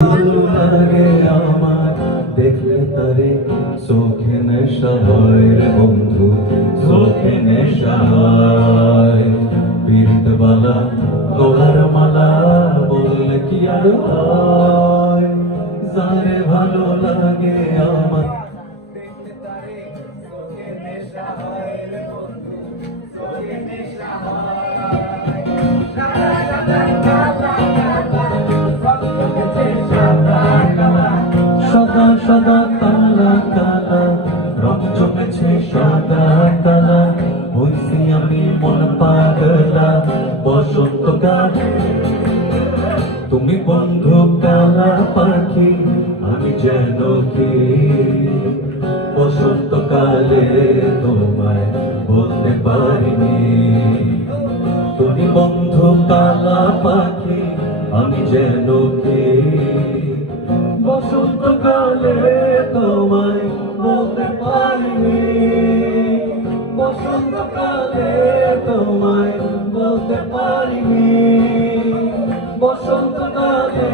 লাগে আমার দেখলে তারে চোখে নেশা হয় রে বন্ধু, চোখে নেশা হয়। পীড়িতবালা গলার মালা বললে কি আর হয়, যারে ভালো লাগে আমার দেখলে তারে চোখে নেশা হয় রে বন্ধু, চোখে নেশা হয়। সাদা সাদা কালা কালা রং জমেছে সাদা কালা, হইছি আমি মন পাগলা বসন্তকাল। তুমি বন্ধু কালা পাখি আমি যেন কি, বসন্তকালে তোমায় বলতে পারিনি। তুমি বন্ধু কালা পাখি আমি যেন কি, বসন্তকালে তোমায় বলতে পারিনি। বসন্তকালে তোমায় বলতে পারিনি। বসন্তকালে